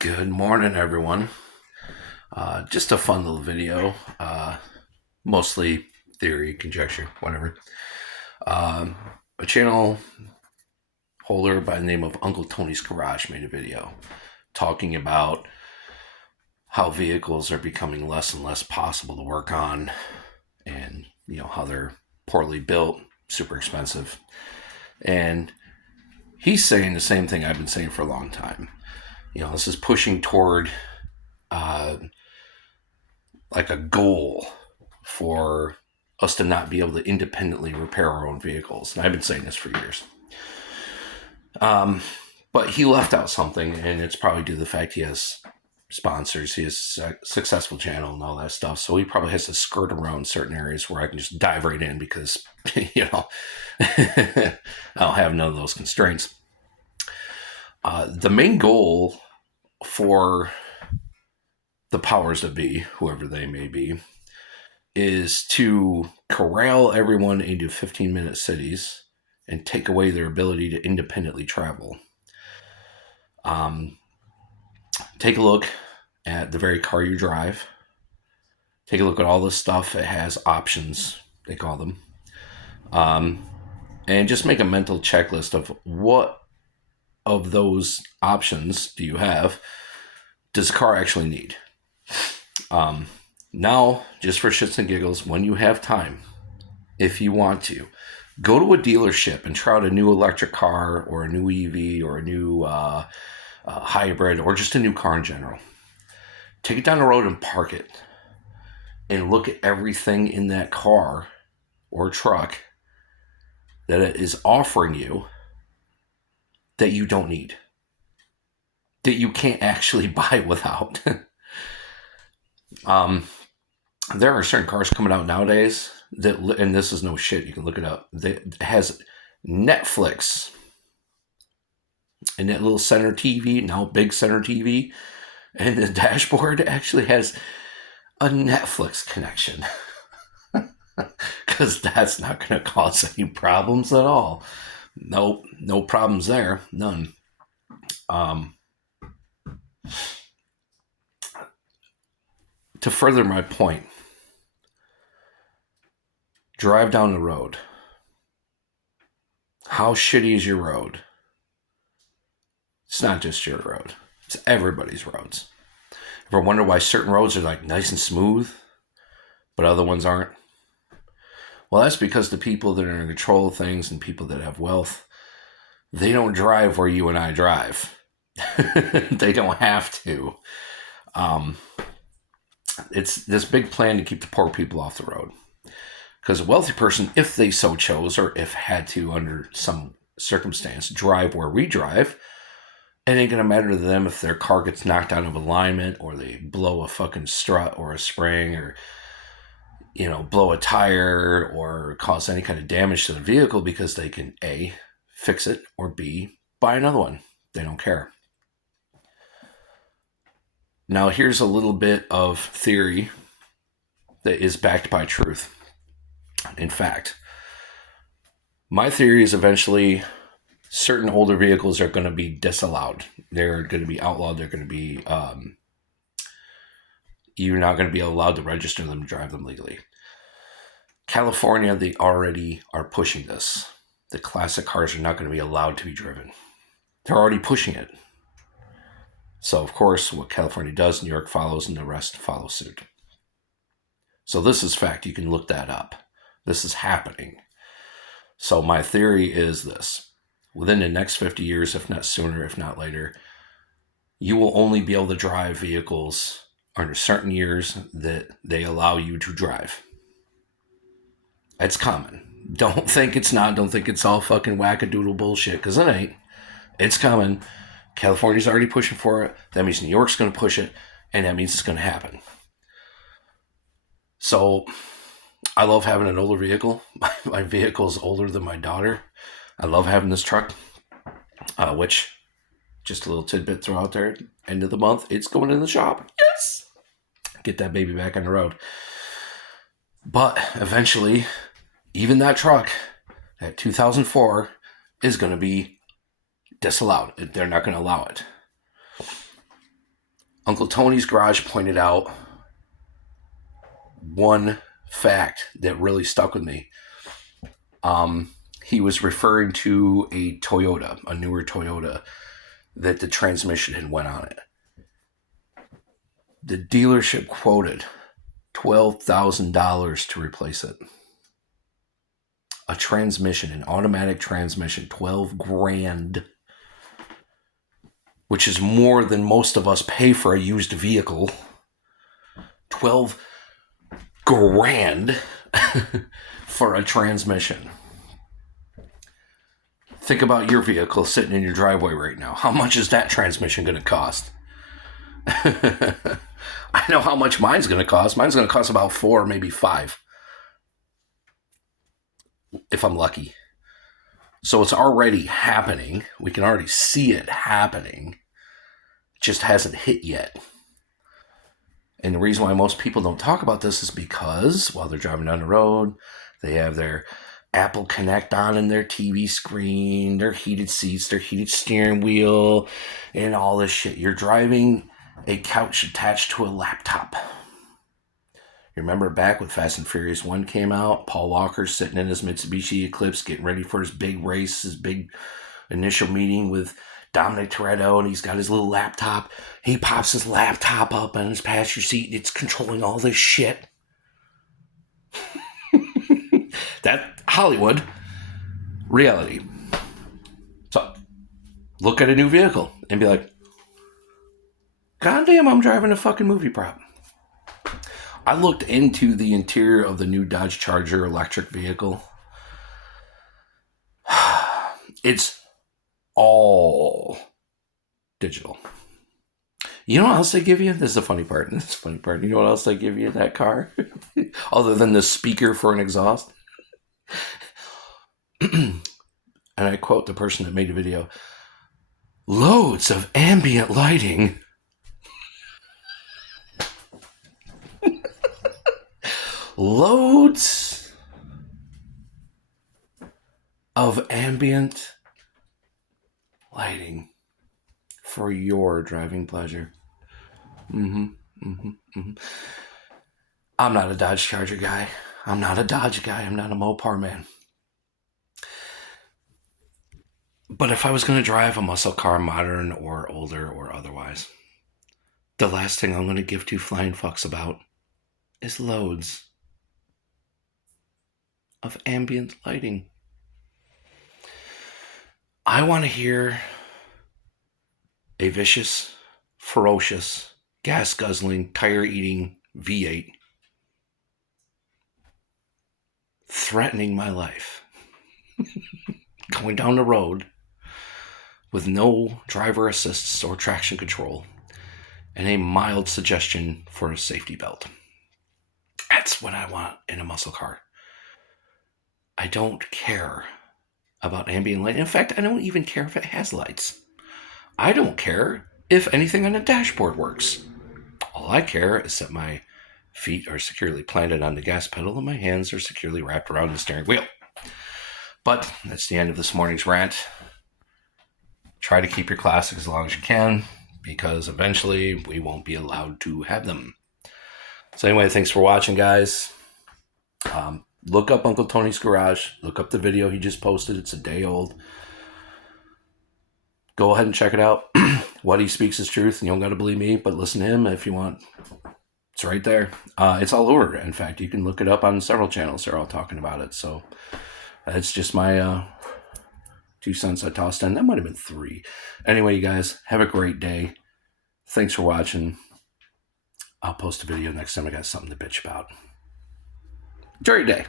Good morning, everyone. Just a fun little video, mostly theory, conjecture, whatever. Um, a channel holder by the name of Uncle Tony's Garage made a video talking about how vehicles are becoming less and less possible to work on, and how they're poorly built, super expensive, and he's saying the same thing I've been saying for a long time. This is pushing toward uh, like a goal for us to not be able to independently repair our own vehicles. And I've been saying this for years. But he left out something, and it's probably due to the fact he has sponsors, he has a successful channel and all that stuff. So he probably has to skirt around certain areas where I can just dive right in because, I don't have none of those constraints. The main goal for the powers that be, whoever they may be, is to corral everyone into 15-minute cities and take away their ability to independently travel. Take a look at the very car you drive. Take a look at all the stuff it has options, they call them. And just make a mental checklist of what of those options do you have does the car actually need. Now, just for shits and giggles, when you have time, if you want to, go to a dealership and try out a new electric car or a new EV or a new hybrid or just a new car in general. Take it down the road and park it and look at everything in that car or truck that it is offering you that you don't need, that you can't actually buy without. There are certain cars coming out nowadays that, and this is no shit, you can look it up, that has Netflix and that little center TV, now big center TV, and the dashboard actually has a Netflix connection. Because that's not going to cause any problems at all. Nope, no problems there, none. To further my point, drive down the road. How shitty is your road? It's not just your road. It's everybody's roads. Ever wonder why certain roads are like nice and smooth, but other ones aren't? Well, that's because the people that are in control of things and people that have wealth, they don't drive where you and I drive. They don't have to. It's this big plan to keep the poor people off the road. Because a wealthy person, if they so chose, or if had to under some circumstance, drive where we drive, it ain't going to matter to them if their car gets knocked out of alignment or they blow a fucking strut or a spring or, blow a tire or cause any kind of damage to the vehicle because they can A, fix it, or B, buy another one. They don't care. Now, here's a little bit of theory that is backed by truth. In fact, my theory is eventually certain older vehicles are going to be disallowed. They're going to be outlawed. They're going to be, you're not going to be allowed to register them, drive them legally. California, they already are pushing this. The classic cars are not going to be allowed to be driven. They're already pushing it. So, of course, what California does, New York follows, and the rest follow suit. So this is fact. You can look that up. This is happening. So my theory is this. Within the next 50 years, if not sooner, if not later, you will only be able to drive vehicles under certain years that they allow you to drive. It's coming. Don't think it's not. Don't think it's all fucking wackadoodle bullshit, because it ain't. It's coming. California's already pushing for it. That means New York's going to push it, and that means it's going to happen. So I love having an older vehicle. My vehicle is older than my daughter. I love having this truck, which, just a little tidbit throw out there, end of the month, it's going in the shop. Yes! Get that baby back on the road. But eventually, even that truck, that 2004, is going to be disallowed. They're not going to allow it. Uncle Tony's Garage pointed out one fact that really stuck with me. He was referring to a Toyota, a newer Toyota, that the transmission had went on it. The dealership quoted $12,000 to replace it. A transmission, an automatic transmission, $12,000, which is more than most of us pay for a used vehicle. $12,000 for a transmission. Think about your vehicle sitting in your driveway right now. How much is that transmission going to cost? I know how much mine's going to cost. Mine's going to cost about $4, maybe $5. If I'm lucky. So it's already happening. We can already see it happening. It just hasn't hit yet. And the reason why most people don't talk about this is because while they're driving down the road, they have their Apple Connect on in their TV screen, their heated seats, their heated steering wheel, and all this shit. You're driving a couch attached to a laptop. You remember back when Fast and Furious 1 came out, Paul Walker's sitting in his Mitsubishi Eclipse getting ready for his big race, his big initial meeting with Dominic Toretto, and he's got his little laptop. He pops his laptop up on his passenger seat, and it's controlling all this shit. That Hollywood reality. So, look at a new vehicle and be like, God damn, I'm driving a fucking movie prop. I looked into the interior of the new Dodge Charger electric vehicle. It's all digital. You know what else they give you? This is the funny part. This is the funny part. You know what else they give you in that car? Other than the speaker for an exhaust? And I quote the person that made the video, loads of ambient lighting. Loads of ambient lighting for your driving pleasure. I'm not a Dodge Charger guy. I'm not a Dodge guy. I'm not a Mopar man. But if I was going to drive a muscle car, modern or older or otherwise, the last thing I'm going to give two flying fucks about is loads of ambient lighting. I want to hear a vicious, ferocious, gas-guzzling, tire-eating V8 threatening my life, going down the road with no driver assists or traction control, and a mild suggestion for a safety belt. That's what I want in a muscle car. I don't care about ambient light. In fact, I don't even care if it has lights. I don't care if anything on the dashboard works. All I care is that my feet are securely planted on the gas pedal and my hands are securely wrapped around the steering wheel. But that's the end of this morning's rant. Try to keep your classics as long as you can, because eventually we won't be allowed to have them. So anyway, thanks for watching, guys. Look up Uncle Tony's Garage. Look up the video he just posted. It's a day old. Go ahead and check it out. What he speaks is truth, and you don't got to believe me, but listen to him if you want. It's right there. It's all over. In fact, you can look it up on several channels. They're all talking about it. So that's just my 2 cents I tossed in. That might have been 3. Anyway, you guys, have a great day. Thanks for watching. I'll post a video next time I got something to bitch about. Enjoy your day.